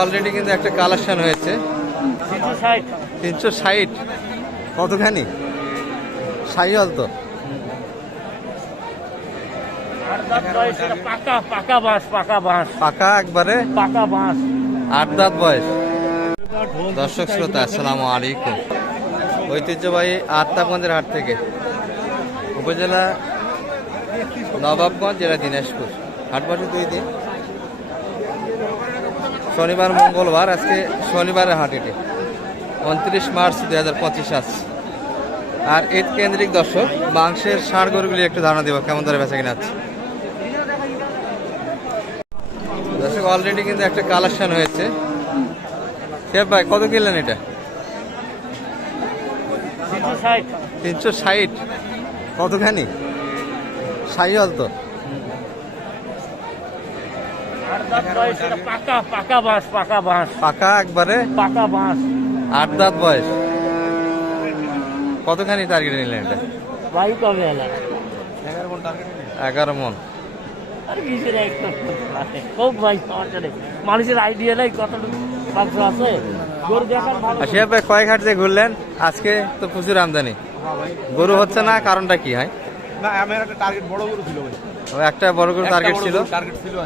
Already কিন্তু একটা collection হয়েছে 360 কতখানি শাহিওয়াল তো পাকা একবারে 8 দাঁত বয়স। দর্শক শ্রোতা আসসালামু আলাইকুম। ঐতিহ্যবাহী আত্মাগঞ্জের হাট থেকে উপজেলা নবাবগঞ্জ জেলা দিনাজপুর। হাট বসে 2 দিন, শনিবার মঙ্গলবার। আজকে শনিবারের হাট, এটি 29 মার্চ 2025 আসছে। আর ঈদ কেন্দ্রিক দর্শক মাংসের ষাঁড় গরুগুলি একটু ধারণা দেবো কেমন ধরে বেচা কিনা আছে। দর্শক অলরেডি কিন্তু একটা কালেকশন হয়েছে। শেফ ভাই কত কিনলেন এটা? 360 কতখানি শাহিওয়াল তো পাকা একবারে 8 দাঁত বয়স। কতখানি টার্গেট নিলেন এটা? 11 মন। মানুষের আইডিয়া নাই কত আছে। শেফ ভাই কয়েক হাট যে ঘুরলেন, আজকে তো প্রচুর আমদানি, গরু হচ্ছে না, কারণটা কি হয়? একটা বড় গরু টার্গেট ছিল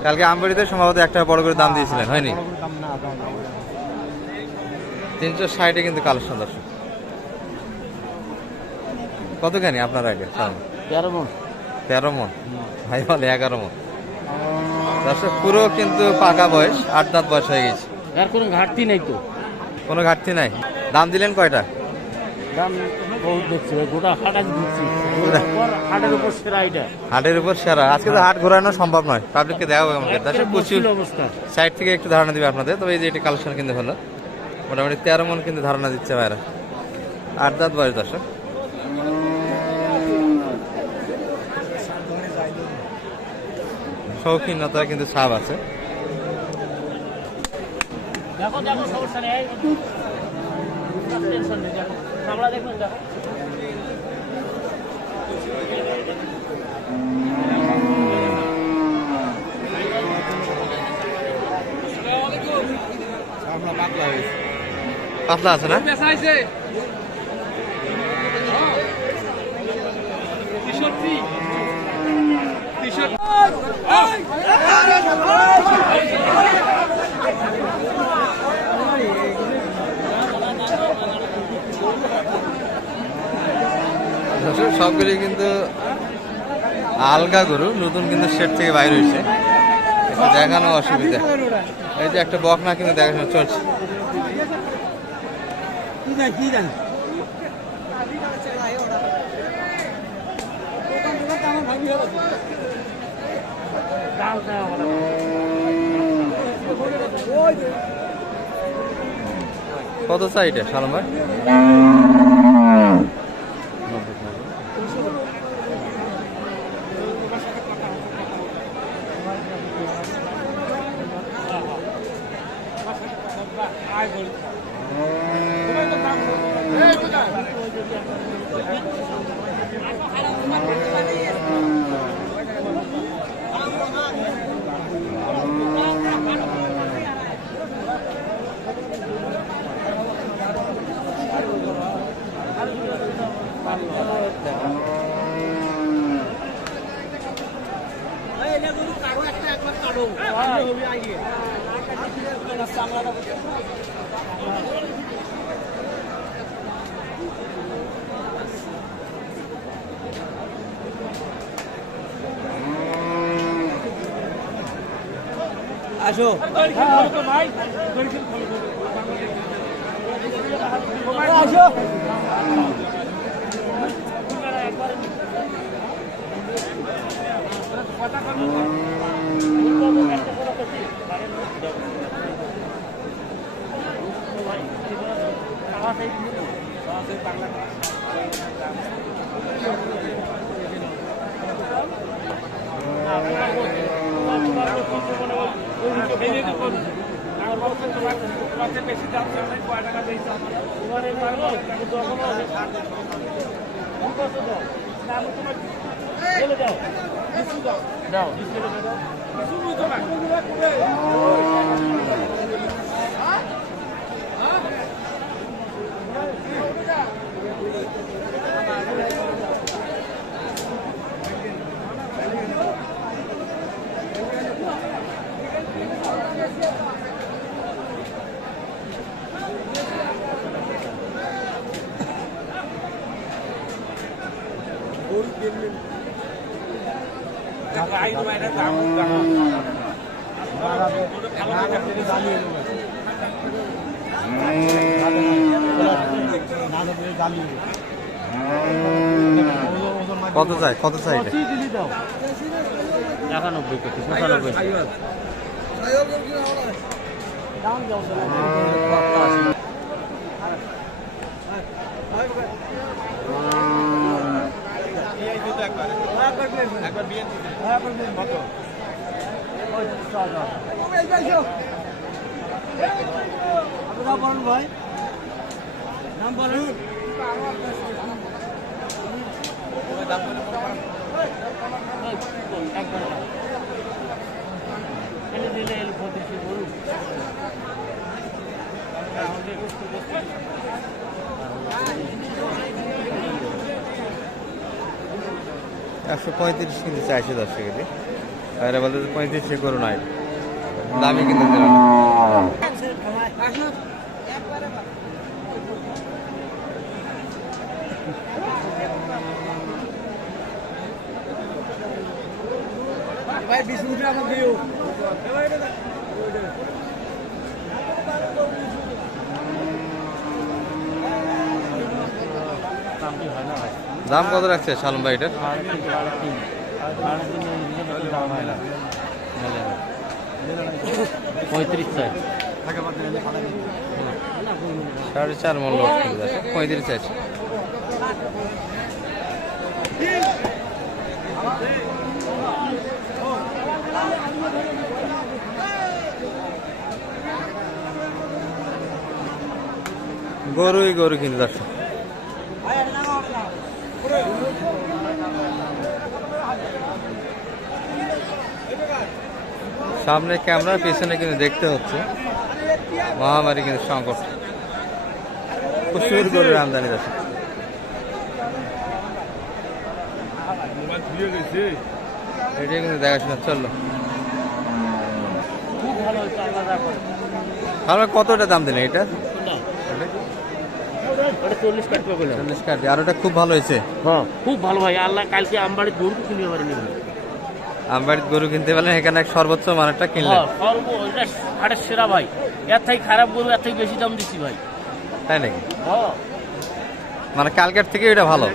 কালকে আমবাড়িতে, সম্ভবত একটা বড় গরুর দাম দিয়েছিলেন, হয়নি? 360 কিন্তু কালেকশন দর্শক। কতখানি আপনার আগে? 13 মন। ভাই বলে 11 মন। দর্শক পুরো কিন্তু পাকা বয়স, 8 দাঁত বয়স হয়ে গেছে। আর কোনো ঘাটতি নেই তো? কোনো ঘাটতি নাই। দাম দিলেন কয়টা? দাম বহুত দেখছি, গোটা হাট আজ ঘুরছি। হাটের উপর সেরা। আজকে তো হাট ঘোরানো সম্ভব নয়, পাবলিককে দেওয়া হবে আমাকে। দর্শক প্রচুর অবস্থা। সাইড থেকে একটু ধারণা দিবে আপনাদের। তবে এই যে এটি কালেকশন কিন্তু হলো মোটামুটি 13 মন কিন্তু ধারণা দিচ্ছে ভাইরা। 8 দাঁত বয়স দর্শক। শৌখিনতা কিন্তু সাপ আছে। দেখো দেখো সমস্যা নেই, টেনশন নেই। দেখো আমরা দেখুন, দেখো পাতলা আছে না? সবগুলি কিন্তু আলগা গরু, নতুন কিন্তু সেট থেকে বাইরে হয়েছে, দেখানো অসুবিধা। এই যে একটা বকনা কিন্তু দেখাশোনা চলছে। কত চাই এটা সালাম ভাই? আসো আসো। বেশি দাম কয় টাকা দিয়েছে কত চাই, কত চাই এটা? 91 কোটি 95। ভাই নাম বলুন। একশো 35 কিন্তু চাইছে দর্শক এটি, তাহলে বলতে 35 করো না, দামি কিন্তু দিল না। ভাই 20 রুপিয়া আমাকে দিও। দাম কত রাখছে সালম ভাই এটার? 35 চাই। 4.5 মন লোড করে যাচ্ছে, 35 চাইছে। গরুই গরু কিন্তু দর্শক। সামনে ক্যামেরার পিছনে কিন্তু দেখতে হচ্ছে মহামারী কিন্তু সংকট, প্রচুর গরুর আমদানি আছে। এটা কিন্তু দেখাশোনা চললো। আমরা কতটা দাম দিলেন এটা? 40 কাটবে বলে। 40 কাটবে। আর ওটা খুব ভালো হয়েছে। হ্যাঁ খুব ভালো ভাই, আল্লাহ কালকে আমবাড়ি গরু কিনে পারেনি। আমবাড়ির গরু কিনতে পারলেন, এখানে এক সর্বোচ্চ মানেরটা কিনলেন। হাটের সেরা ভাই, এর থেকে খারাপ গরু এর থেকে বেশি দাম দিচ্ছি ভাই। তাই নাকি? মানে কালকের থেকে এটা ভালো।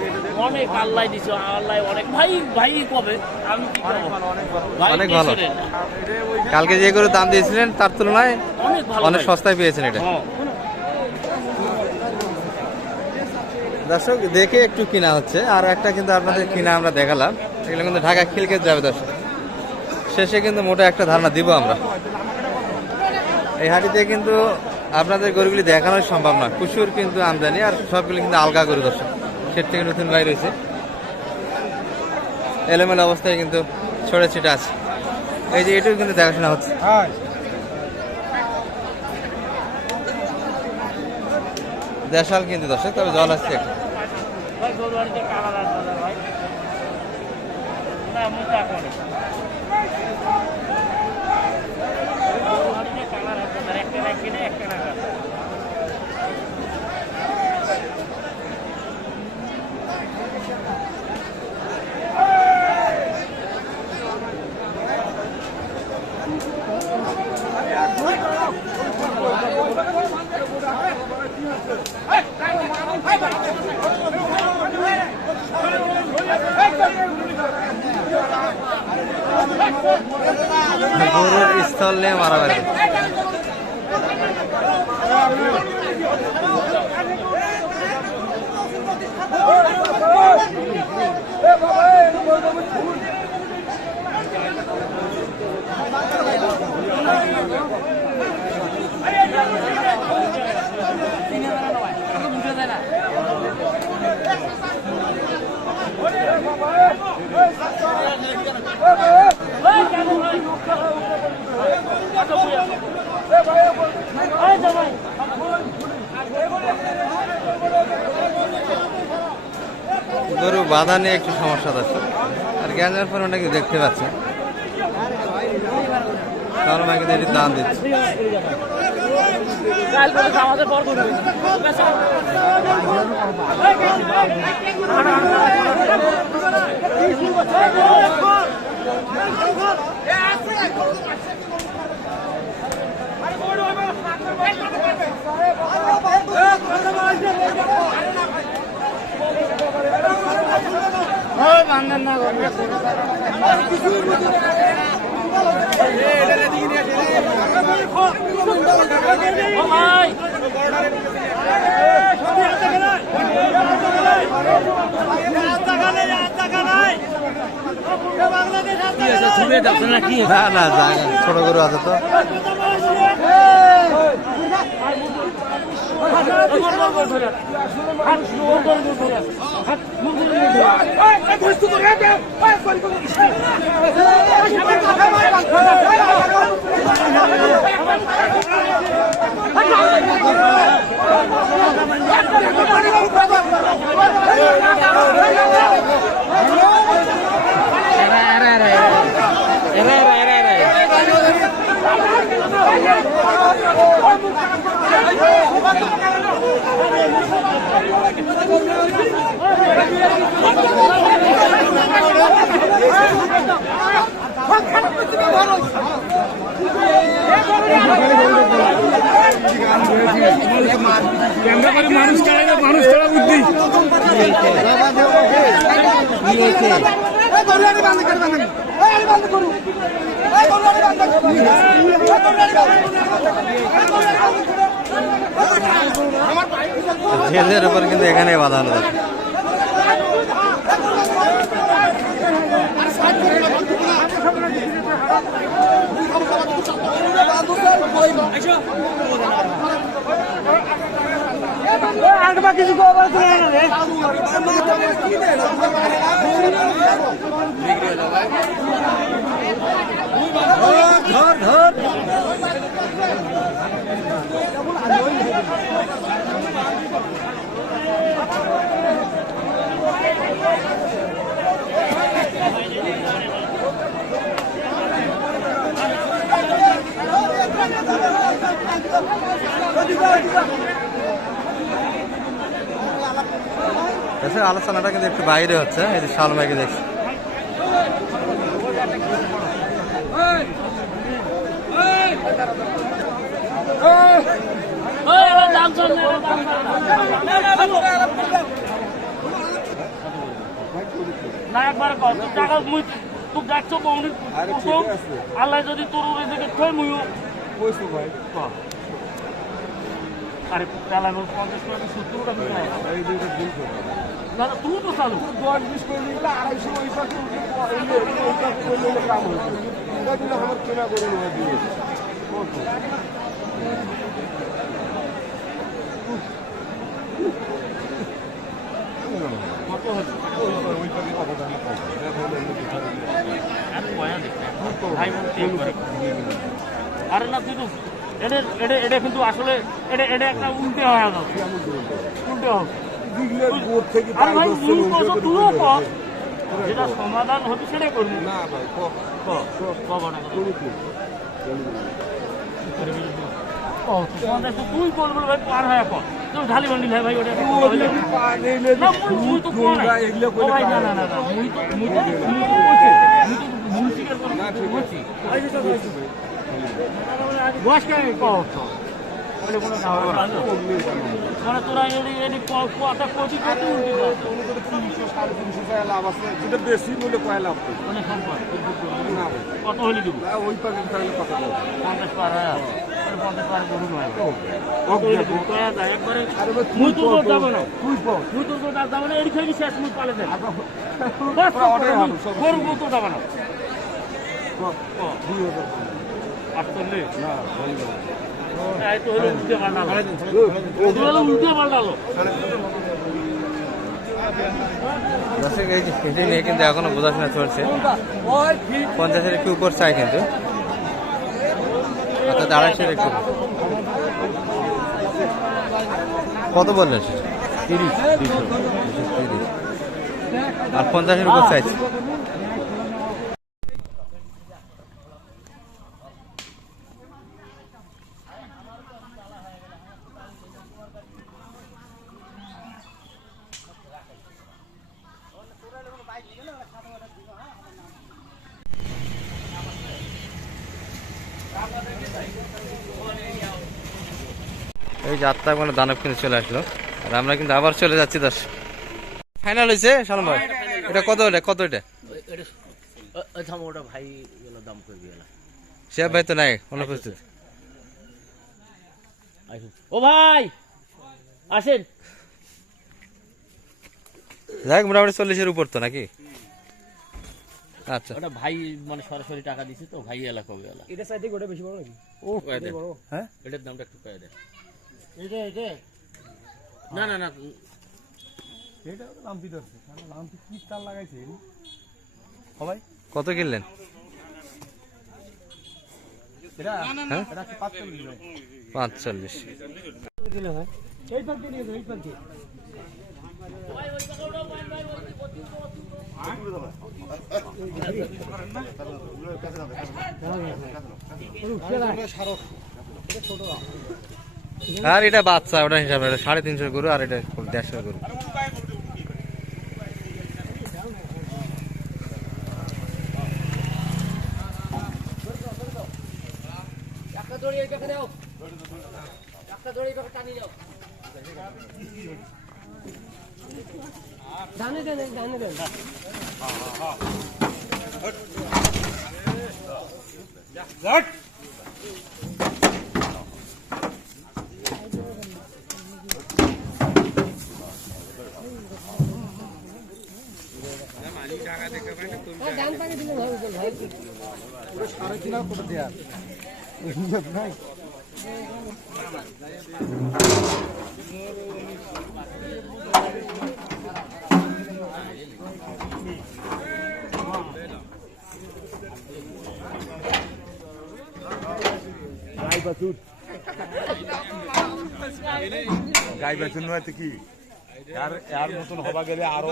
অনেক আল্লাহ দিছে, আল্লাহ অনেক ভাই ভাই কবে আমি কি করব, অনেক ভালো। কালকে যে গরু দাম দিয়েছিলেন তার তুলনায় অনেক ভালো, অনেক সস্তায় পেয়েছেন এটা। দর্শক দেখে একটু কিনা হচ্ছে, আর একটা কিন্তু আপনাদের কিনা আমরা দেখালাম, এগুলো কিন্তু ঢাকা খিলকেট যাবে দর্শক। শেষে কিন্তু মোটা একটা ধারণা দিব আমরা। এই হাটিতে কিন্তু আপনাদের গরুগুলি দেখানো সম্ভব না, প্রচুর কিন্তু আমদানি, আর সবগুলি কিন্তু আলগা গরু দর্শক। সেট থেকে নতুন বাইর হয়েছে, এলোমেলো অবস্থায় কিন্তু ছড়ে ছিটে আছে। এই যে এটাও কিন্তু দেখাশোনা হচ্ছে। দেশাল কিন্তু দর্শক, তবে জল আসছে একটু। ভাই গরু বাড়িতে কালা রাখবে ভাই না মোটা করে গরু বাড়িতে কালা রাখবে, একটা না কিনে একটা না কাটা। গরুর স্থল নিয়ে মারামারি। বাধা নিয়ে একটু সমস্যা দর্শক। আর গ্যাঞ্জামের পরিমাণটা কিন্তু দেখতে পাচ্ছেন, কারণ আমাকে এটির দাম দিচ্ছে। না না জায়গা ছোট গরু আছে তো। মানুষ ছাড়া বুদ্ধি ঝেলের উপর কিন্তু এখানে বাঁধানো যাচ্ছে। দেশের আলোচনাটা কিন্তু একটু বাইরে হচ্ছে। এই যে শাল ভাইকে দেখছি, না একবার টাকা মুই তুই দেখছো বৌনি আল্লাহ যদি তোর দেখে থই মুইও আরে তাহলে 50 টাকা 70 টাকা না তুই তো চালু 10-20 করে নিলে 250 ওই পাশে ওই কাম হয়েছে ওইগুলো আমার কেনা করে নিয়ে দিয়ে কত হচ্ছে ওই পাশে অবদান আরে না তুই তো এটা কিন্তু আসলে এটা একটা উল্টে হয় না উল্টে হবে আরে ভাই তুইও কর যেটা সমাধান হচ্ছে সেটাই করবি না ভাই তুই করবি ভাই পার হয় এখন তুই ঢালি বান্ডিল হয় ভাই ওটা মুই তো কোন ভাই না না না মুই তো বস কে কও মানে তোরা এডি কথা কতি কত লাভ আছে যেটা বেশি বলে কয় লাভ মানে সম্পদ না কত হলি দিব ওই পাকে তাহলে কত 50 পার হয় 50 পার গরু নয় কত হলি দিব কয়া যায় একবারে মুই তো যাব না তুই তো যাব না এডি খাইনি শেষ মুই পালে দে বাস গরু তো যাব না 48 না এই তো হলো উল্টে পাল্টালো উল্টে পাল্টালো দর্শক এই যে এটি নিয়ে কিন্তু এখনো বোঝাশোনা চলছে। 50-এর একটু উপর চাই কিন্তু, অর্থাৎ 250-এর একটু। কত বললেন সেটা? 30। আর 50-এর উপর চাইছে। এই যাত্রা মানে দানব কিন্তু চলে আসলো, আর আমরা কিন্তু আবার চলে যাচ্ছি। ফাইনাল হয়েছে সালম ভাই, এটা কত? কত এটা? ভাই দাম করে দিয়ে শেফ ভাই তো নাই অনুপস্থিত। ও ভাই আসেন। যাই মোটামুটি 40-এর উপর তো নাকি? আচ্ছা, ওটা ভাই মানে সরাসরি টাকা দিছে তো, ভাই এলাকা হবে এলাকা। এটা চাইতে গোটা বেশি বড় নাকি? ও বড়। হ্যাঁ, এটার দামটা একটু কয়ে দেন। এটা না না না, এটা লাম্পি ধরছে, লাম্পি কি তার লাগাইছে সবাই? কত কিনলেন? এটা হ্যাঁ, এটা 45 ভাই। 45। দিলে হয় এই পার্কে নিয়ে যাও, এই পার্কে। আর এটা বাচ্চা, ওটা হিসাবে 350 গরু, আর এটা 150 গরু। জানে দেন, জানে দেন। দান পানি দিলে ভাই ভাই পুরো 3.5 করে দেয়া নাই। গাই বেচুন নয় তো কি আর মতন হবা গেলে আরো